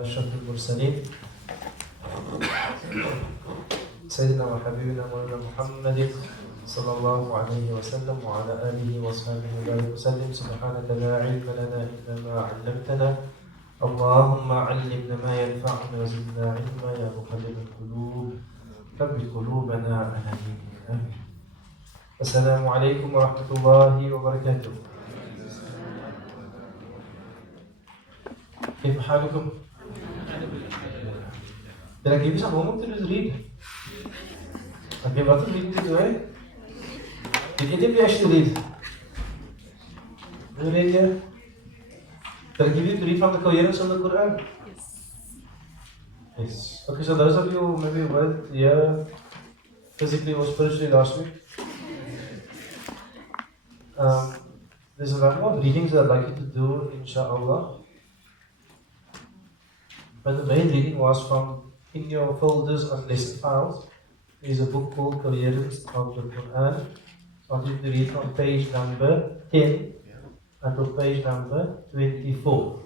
أشرف المرسلين سيدنا وحبيبنا مولانا محمد صلى الله عليه وسلم وعلى آله وصحبه وبارك وسلم. سبحانك لا علم لنا إلا ما علمتنا، اللهم علمنا ما ينفعنا وزدنا علما يا مقلب القلوب ثبت قلوبنا على دينك. آمين. السلام عليكم ورحمة الله وبركاته. كيف حالكم؟ Did I give you some homework to just read? Okay, what is reading to do, eh? Did any of you actually read? You read here? Did I give you to read from the coherence of the Quran? Yes. Yes. Okay, so those of you who maybe weren't here physically or spiritually last week, there's a lot of readings that I'd like you to do, inshallah. But the main reading was from, in your folders on lesson files, is a book called Coherence of the Quran. So I want you to read from page number 10 until page number 24.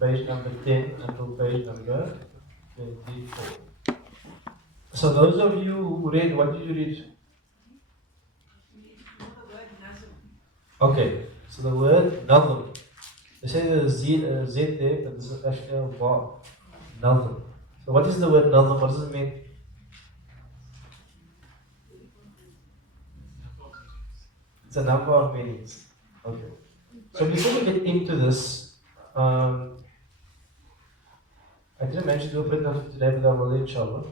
Page number 10 until page number 24. So those of you who read, what did you read? Okay, so the word nazm. They say there's a Z there, but this is actually a ba. Nazm. So what is the word nazm? What does it mean? It's a number of meanings. Okay. So before we get into this, I didn't mention to open it today, but I will inshallah.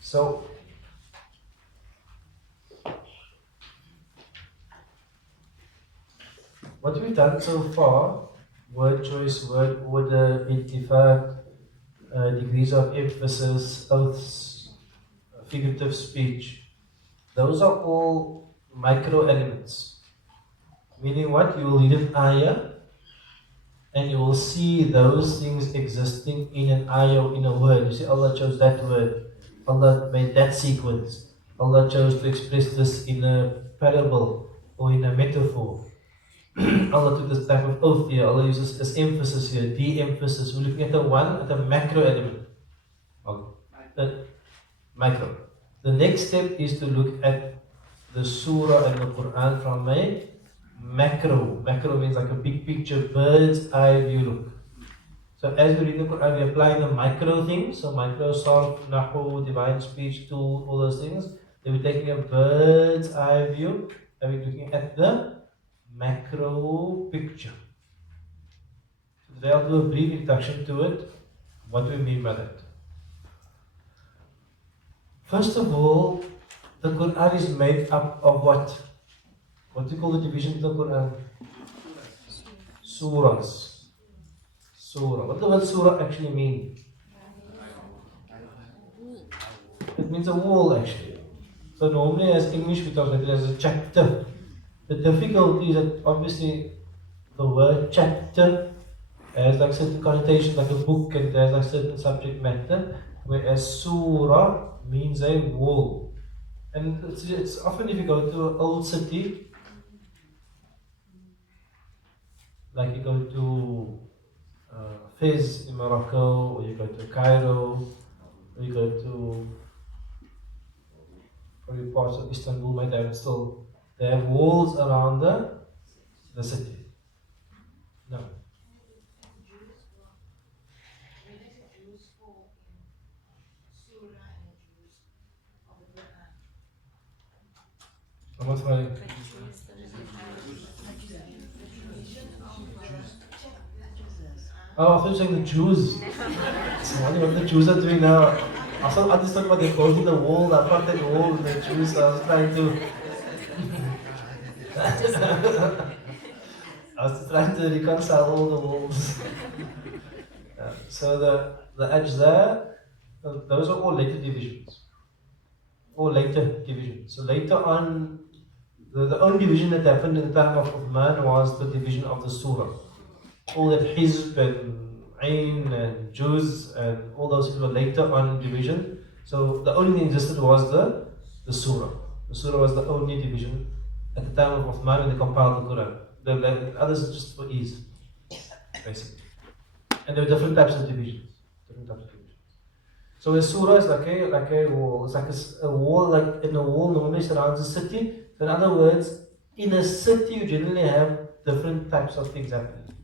So what we've done so far, word choice, word order, intifad, degrees of emphasis, oaths, figurative speech, those are all micro elements. Meaning what? You will read an ayah and you will see those things existing in an ayah or in a word. You see, Allah chose that word, Allah made that sequence, Allah chose to express this in a parable or in a metaphor. Allah took this type of oath here, Allah uses this emphasis here, de-emphasis. We're looking at the macro element. Okay. The micro. The next step is to look at the surah and the Quran from a macro. Macro means like a big picture, bird's eye view look. So as we read the Quran, we apply the micro things. So micro, sarf, nahu, divine speech, tool, all those things. Then we're taking a bird's eye view and we're looking at the macro picture. So today I'll do a brief introduction to it. What do we mean by that? First of all, the Quran is made up of what? What do you call the division of the Quran? Surahs. Surah. What does the word surah actually mean? It means a wall actually. So normally as English we talk about it as a chapter. The difficulty is that obviously the word chapter has like certain connotations, like a book, and there's like certain subject matter, whereas surah means a wall. And it's often if you go to an old city, like you go to Fez in Morocco, or you go to Cairo, or you go to probably parts of Istanbul, might have still, they have walls around the city. No. What's my Oh, I thought you were saying the Jews. So I wonder what the Jews are doing now. I just thought about they're building the wall, I thought that wall and the Jews, so I was trying to I was just trying to reconcile all the walls. So the ajza, those are all later divisions. All later divisions. So later on, the only division that happened in the time of Uthman was the division of the surah. All that Hizb and Ain and Juz and all those were later on division. So the only thing existed was the surah. The surah was the only division at the time of Uthman when they compiled the Quran. The others just for ease, basically. And there are different types of divisions. Different types of divisions. So a surah is like a wall. It's like a wall, like in a wall normally surrounds a city. So in other words, in a city you generally have different types of things happening.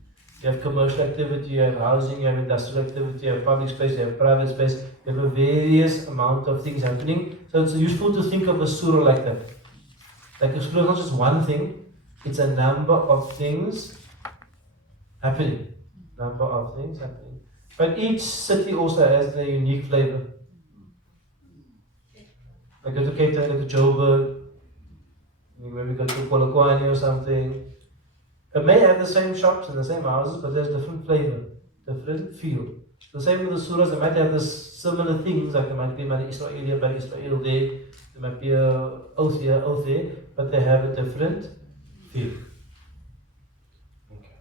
You have commercial activity, you have housing, you have industrial activity, you have public space, you have private space, you have a various amount of things happening. So it's useful to think of a surah like that. Like a surah is not just one thing, it's a number of things happening. Number of things happening. But each city also has their unique flavor. Like go to Cape Town, go to Joburg, maybe go to Polokwane or something. It may have the same shops and the same houses, but there's different flavor, different feel. The same with the surahs, they might have the similar things, like there might be Bani Israel here, Bani Israel there might be a oath here, oath there, but they have a different feel. Okay.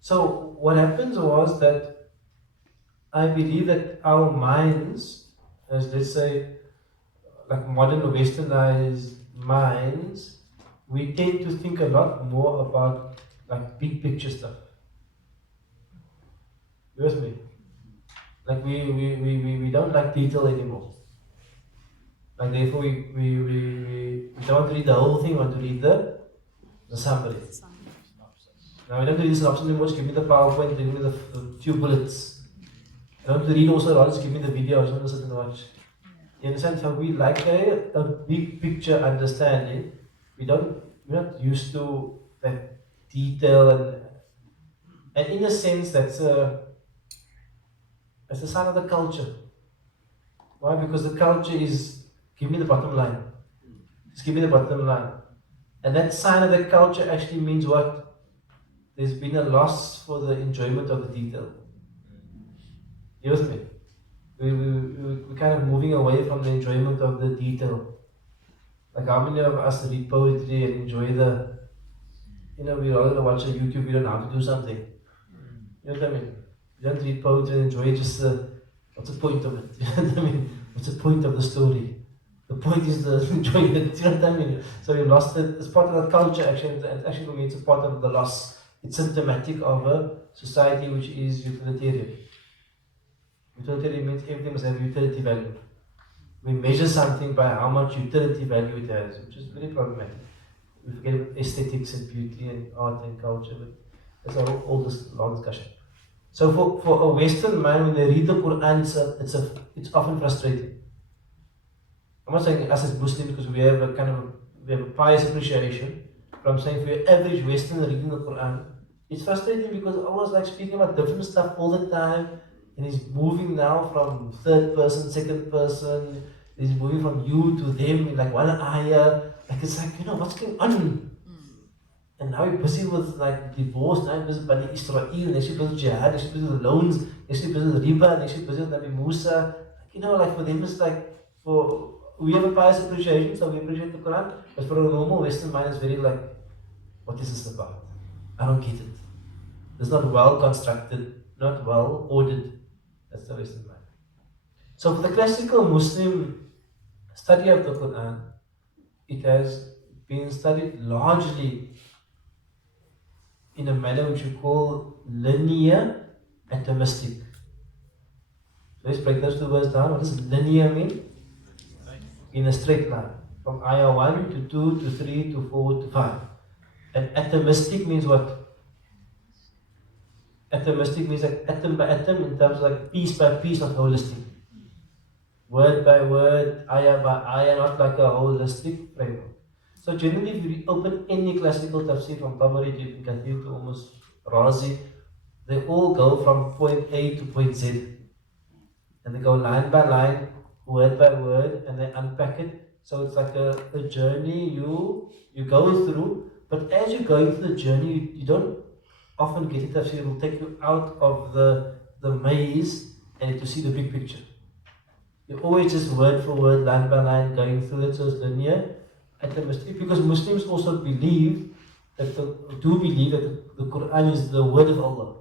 So what happens was that I believe that our minds, as let's say, like modern westernized minds, we tend to think a lot more about like big picture stuff. You with me? Like we don't like detail anymore. Like therefore we don't want to read the whole thing, we want to read the summary. Now we don't read the synopsis anymore, just give me the PowerPoint, give me the few bullets. I don't want to read also, rather just give me the video, I just want to sit and watch. You understand? So we like a big picture understanding. We're not used to that detail and in a sense that's a sign of the culture. Why? Because the culture is give me the bottom line. Just give me the bottom line. And that sign of the culture actually means what? There's been a loss for the enjoyment of the detail. You with me? We're kind of moving away from the enjoyment of the detail. Like how many of us read poetry and enjoy we rather watch a YouTube video on how to do something. You know what I mean? You don't read poetry and enjoy just what's the point of it? You know what I mean? What's the point of the story? The point is to enjoy it. You know what I mean? So we lost it. It's part of the culture actually. And actually for me it's a part of the loss. It's symptomatic of a society which is utilitarian. Utilitarian means everything must have utility value. We measure something by how much utility value it has, which is very problematic. We forget aesthetics and beauty and art and culture, but that's all this long discussion. So for a Western mind, when they read the Quran, it's often frustrating. I'm not saying us as Muslims because we have a pious appreciation, but I'm saying for your average Westerner reading the Quran, it's frustrating because Allah's like speaking about different stuff all the time. And he's moving now from third person, second person. He's moving from you to them in like one ayah. Like it's like, what's going on? And now you're busy with like divorce, now you're busy with Bani Israel, next you're busy with jihad, next you're busy with loans, next you're busy with riba, next you're busy with Nabi Musa. Like for them it's like, we have a pious appreciation, so we appreciate the Quran. But for a normal Western mind, it's very like, what is this about? I don't get it. It's not well constructed, not well ordered. That's the Western mind. So for the classical Muslim study of the Quran, it has been studied largely in a manner which we call linear atomistic. Let's break those two words down. What does linear mean? In a straight line. From ayah 1 to 2 to 3 to 4 to 5. And atomistic means what? Atomistic means like atom by atom in terms of like piece by piece, not holistic. Word by word, ayah by ayah, not like a holistic framework. So generally if you open any classical tafsir from Tabari to Ibn Kathir to almost Razi, they all go from point A to point Z. And they go line by line, word by word, and they unpack it. So it's like a journey you go through, but as you're going through the journey, you don't often get it. Tafsir will take you out of the maze and to see the big picture. You're always just word for word, line by line, going through it, so it's linear. Because Muslims also believe that the Quran is the word of Allah.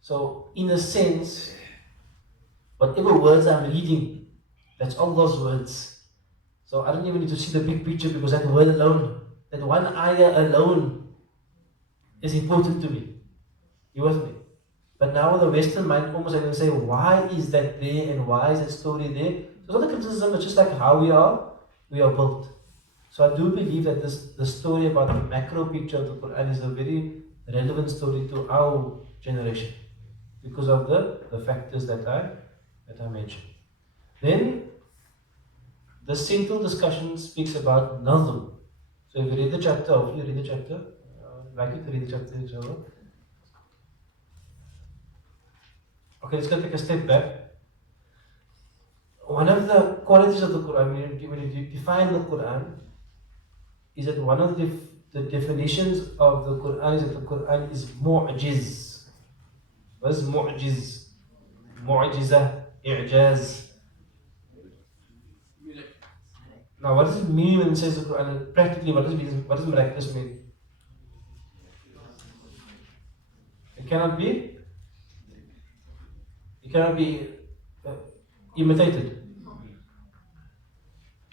So in a sense, whatever words I'm reading, that's Allah's words. So I don't even need to see the big picture because that word alone, that one ayah alone is important to me. You with me? But now the Western mind almost like going to say, why is that there and why is that story there? So it's not a criticism, it's just like how we are built. So I do believe that the story about the macro picture of the Quran is a very relevant story to our generation because of the factors that I mentioned. Then the central discussion speaks about nazm. So if you read the chapter, hopefully you read the chapter. I'd like you to read the chapter, inshallah. Okay, let's go take a step back. One of the qualities of the Quran, when you define the Quran, is that one of the definitions of the Quran is that the Quran is mu'jiz. What is mu'jiz? Mu'jizah, i'jaz. Now, what does it mean when it says the Quran? Practically, what does miraculous mean? It cannot be uh, imitated.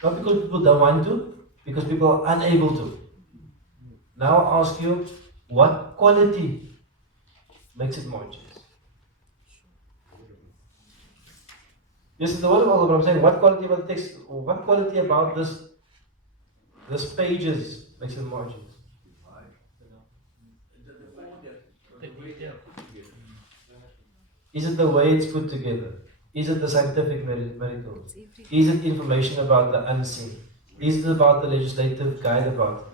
Not because people don't want to, because people are unable to. Now I ask you, what quality makes it mu'jiz? This is the word of Allah, but I'm saying, what quality about the text, or what quality about this pages makes it mu'jiz? Is it the way it's put together? Is it the scientific miracle? Is it information about the unseen? Is it about the legislative guide about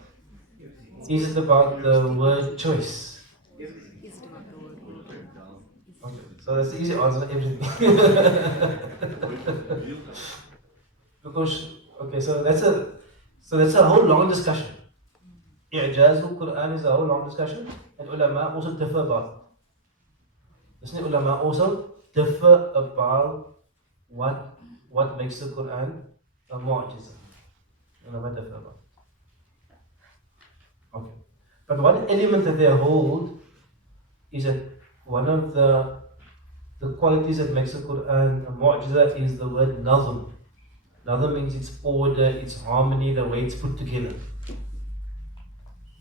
it? Is it about the word choice? Okay, so that's the easy answer to everything. Because that's a whole long discussion. I'jaz al-Quran is a whole long discussion, and ulama also differ about it. Doesn't ulama also differ about what makes the Quran a mu'jiza? Ulama differ about it. Okay. But one element that they hold is that one of the qualities that makes the Quran a mu'jiza is the word nazm. Nazm means its order, its harmony, the way it's put together.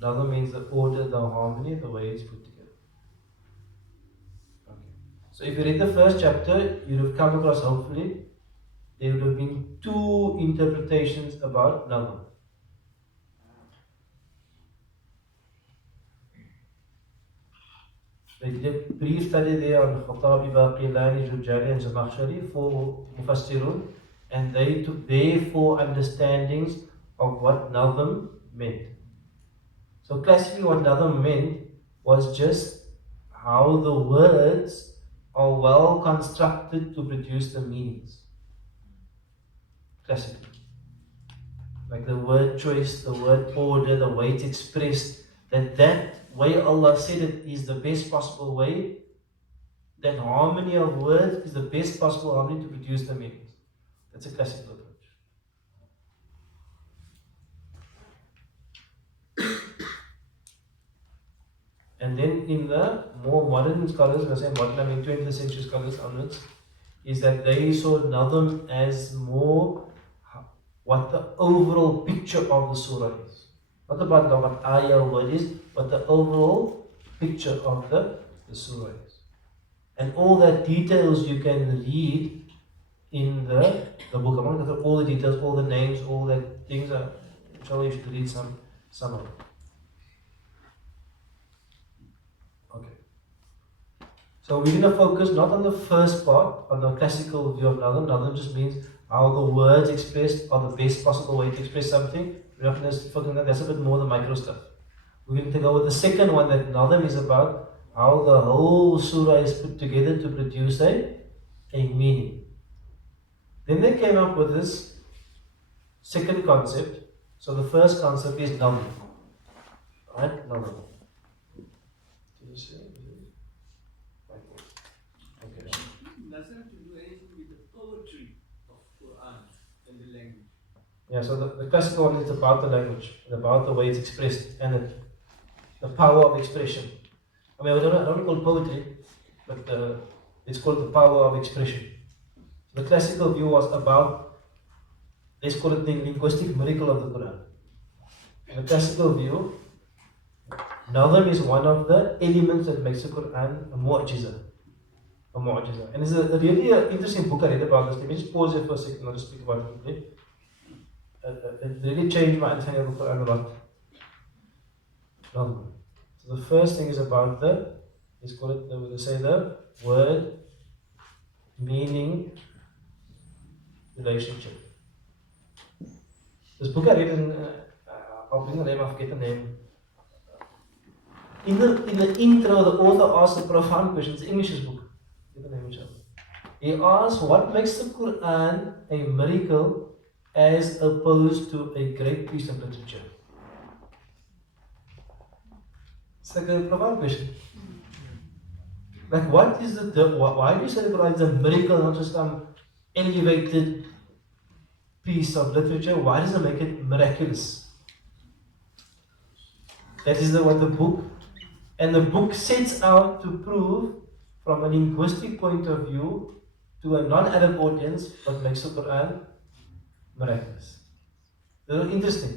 Nazm means the order, the harmony, the way it's put together. So if you read the first chapter, you would have come across, hopefully, there would have been two interpretations about nazm. They did a brief study there on Khatabi, Baqilani, Jurjani and Zamakhshari for Mufassirun, and they took their four understandings of what nazm meant. So classically what nazm meant was just how the words are well constructed to produce the meanings. Classically. Like the word choice, the word order, the way it's expressed, that way Allah said it is the best possible way, that harmony of words is the best possible harmony to produce the meanings. That's a classical approach. And then in the more modern scholars, when I say modern, I mean 20th century scholars onwards, is that they saw nazm as more what the overall picture of the surah is. Not about what ayah or word is, but the overall picture of the surah is. And all that details you can read in the book. I'm not going to go through all the details, all the names, all that things. Inshallah, you should read some of it. Okay. So we're going to focus not on the first part, on the classical view of nazm. Nazm just means how the words expressed are the best possible way to express something. We're not going to focus on that. That's a bit more the micro stuff. We're going to go with the second one, that nazm is about how the whole surah is put together to produce a meaning. Then they came up with this second concept. So the first concept is nazm. Right? Nazm. Okay. Doesn't have to do anything with the poetry of Quran and the language. Yeah, so the classical one is about the language, and about the way it's expressed, and the power of expression. I mean, I don't call it poetry, but it's called the power of expression. The classical view was about, let's call it the linguistic miracle of the Quran. In the classical view, nazm is one of the elements that makes the Quran a mu'jiza. a mu'jiza. And it's a really interesting book I read about this. Let me just pause here for a second. I'll just speak about it quickly. It really changed my understanding of the Quran a lot. So the first thing is about let's call it, they say the word, meaning, relationship. This book I read in, I'll bring the name, I forget the name. In the intro, the author asks a profound question. It's an English book. Get the name, inshallah. He asks, what makes the Quran a miracle as opposed to a great piece of literature? It's like a profound question. Like, what is why do you say the Quran is a miracle, not just some elevated piece of literature? Why does it make it miraculous? That is what the book, and the book sets out to prove from a linguistic point of view to a non-Arab audience what makes the Quran miraculous. Very interesting.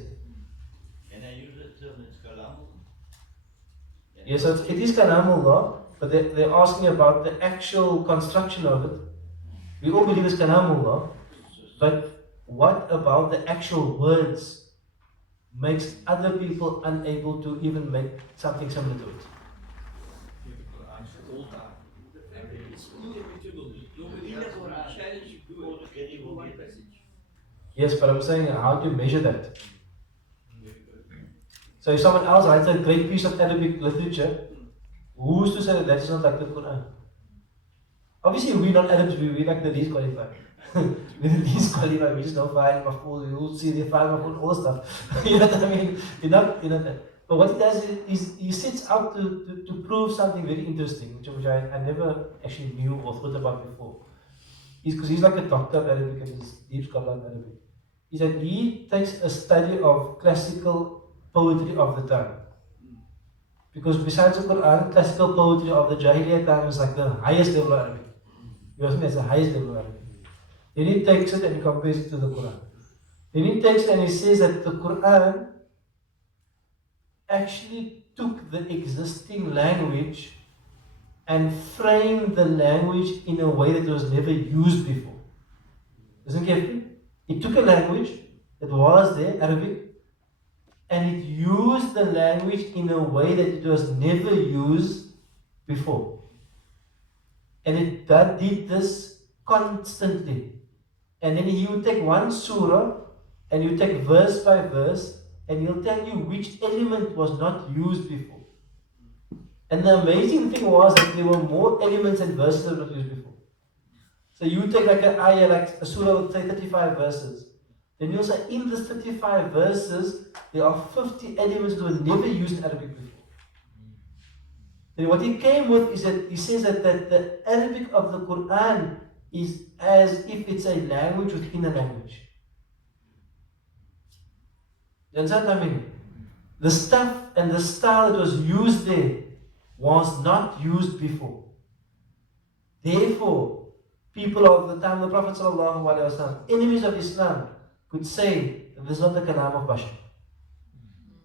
Can I use the term it's kalamullah? Yes, so it is kalamullah, but they're asking about the actual construction of it. We all believe it's kalamullah, but what about the actual words makes other people unable to even make something similar to it? The fact that it's inimitable. Nobody In the else will Quran, challenge you to all it. the Kali will One get passage. Yes, but I'm saying, how do you measure that? So if someone else writes a great piece of Arabic literature, who's to say that is not like the Quran? Obviously, we're not Arabs, we're like the least qualified. We're the least qualified, we just know file, maf'ul, you'll see the file, maf'ul, all the stuff. You know what I mean? You're not that. But what he does is he sets out to prove something very interesting, which I never actually knew or thought about before. Because he's like a doctor of Arabic and he's deep scholar of Arabic. Is that he takes a study of classical poetry of the time. Because besides the Quran, classical poetry of the Jahiliyyah time is like the highest level of Arabic. You know, that's the highest level of Arabic. Then he takes it and he compares it to the Quran. Then he takes it and he says that the Quran actually took the existing language and framed the language in a way that was never used before. Isn't it? It took a language that was there, Arabic, and it used the language in a way that it was never used before. And it did this constantly. And then he would take one surah and you take verse by verse and he'll tell you which element was not used before. And the amazing thing was that there were more elements and verses that were not used before. So you take like an ayah, like a surah with say 35 verses. Then you'll say in the 35 verses, there are 50 elements that were never used in Arabic before. Then what he came with is that he says that the Arabic of the Quran is as if it's a language within a language. You understand what I mean? The stuff and the style that was used there was not used before. Therefore, people of the time of the Prophet ﷺ, enemies of Islam, could say that this is not the kalam of Bashar.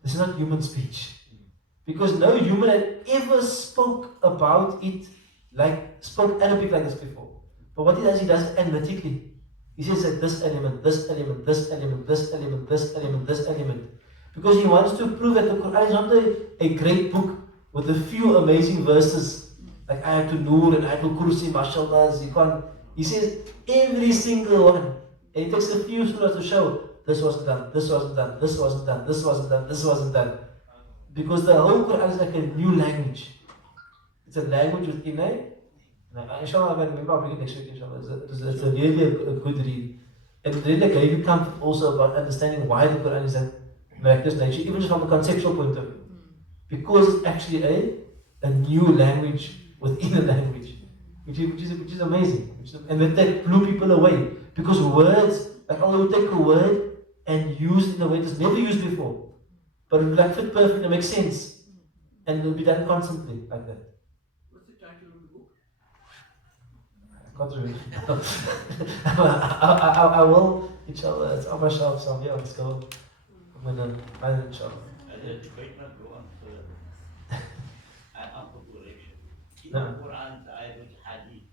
This is not human speech. Because no human had ever spoke about it spoke Arabic like this before. But what he does it analytically. He says that this element, this element, this element, this element, this element, this element. Because he wants to prove that the Quran is not a great book with a few amazing verses like Ayatul Nur and Ayatul Kursi, mashallah, you can't. He says every single one. And he takes a few surahs to show this wasn't done, this wasn't done, this wasn't done, this wasn't done, this wasn't done. Because the whole Quran is like a new language. It's a language within inshallah, I remember I'll bring it next week, inshallah. It's a really a good read. And really gave you comfort also about understanding why the Quran is that miraculous nature, even just from a conceptual point of view. Because it's actually a new language within a language, which is amazing. And that blew people away. Because words, like Allah will take a word and use it in a way that's never used before. But it will like fit perfect and make sense. And it will be done constantly like that. What's the title of the book? I can't remember. I will, inshallah, it's on my shelf, so yeah, let's go. I'm gonna find it, inshallah. And the debate might go on further. And up for correction. In No. the Quran, the ayah with hadith.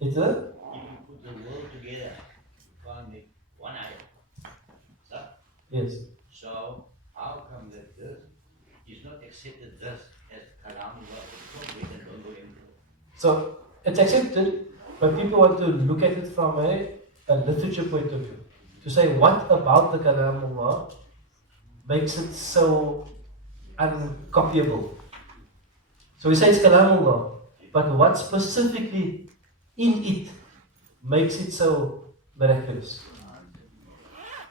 It's a If you put the world together, you can't make one ayah. So, yes. so how come that this is not accepted this as Kalamullah? Don't go anymore. So it's accepted, but people want to look at it from a literature point of view. To say what about the Kalamullah makes it so uncopyable. So we say it's Kalamullah, but what specifically in it makes it so miraculous?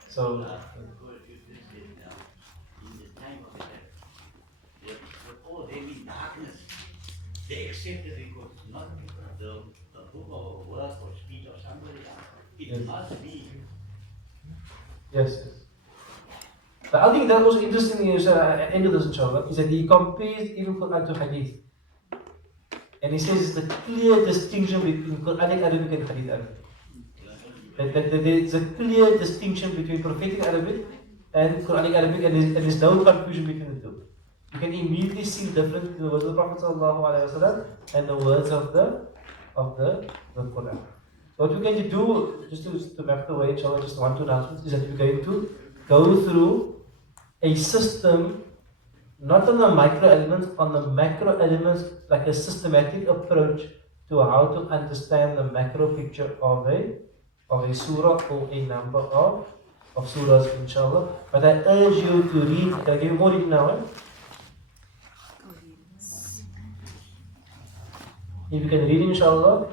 So Because you just said now, in the time of the all they in darkness, they accepted it because not the book or word or speech of somebody else. It Yes. must be. yes. The other thing that was interesting is end of this inshallah is that he compares even Quran to Hadith. And he says the clear distinction between Quranic Arabic and Hadith Arabic. That there is a clear distinction between prophetic Arabic and Quranic Arabic, and there's no confusion between the two. You can immediately see the difference between the words of the Prophet ﷺ and the words of the Quran. So what we're going to do, just to map the way, inshallah, just one, two announcements, is that we're going to go through a system, not on the micro elements, on the macro elements, like a systematic approach to how to understand the macro picture of a surah or a number of surahs, inshallah. But I urge you to read, can I give you more reading now? If you can read, inshallah.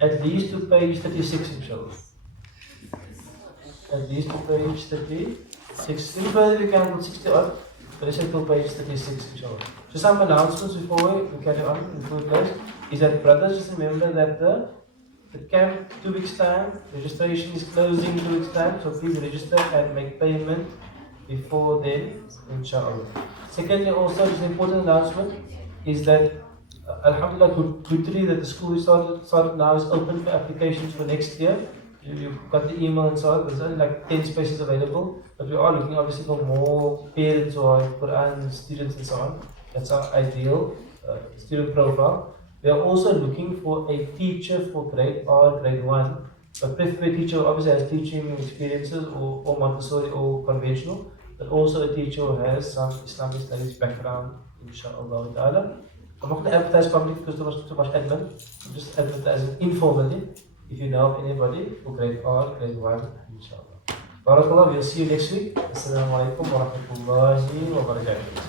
At least to page 36, inshallah. At least to page 36. Even further we can put 60 odd, but let's say till page 36, inshallah. So some announcements before we carry on into the class is that brothers, just remember that the camp 2 weeks time, registration is closing 2 weeks time, so please register and make payment before then, inshallah. Secondly, also just an important announcement is that Alhamdulillah, Guthrie, that the school is started now is open for applications for next year. You've got the email and so on. There's only like 10 spaces available, but we are looking obviously for more parents or Quran students and so on. That's our ideal student profile. We are also looking for a teacher for grade R, grade 1, but preferably a teacher who obviously has teaching experiences or Montessori or conventional, but also a teacher who has some Islamic studies background, inshallah ta'ala. I'm not going to advertise publicly because there's too much admin. I'm just advertising informally. If you know of anybody for grade R, grade 1, inshallah. Barakallah, we'll see you next week. Assalamu alaikum wa rahmatullahi wa barakatuh.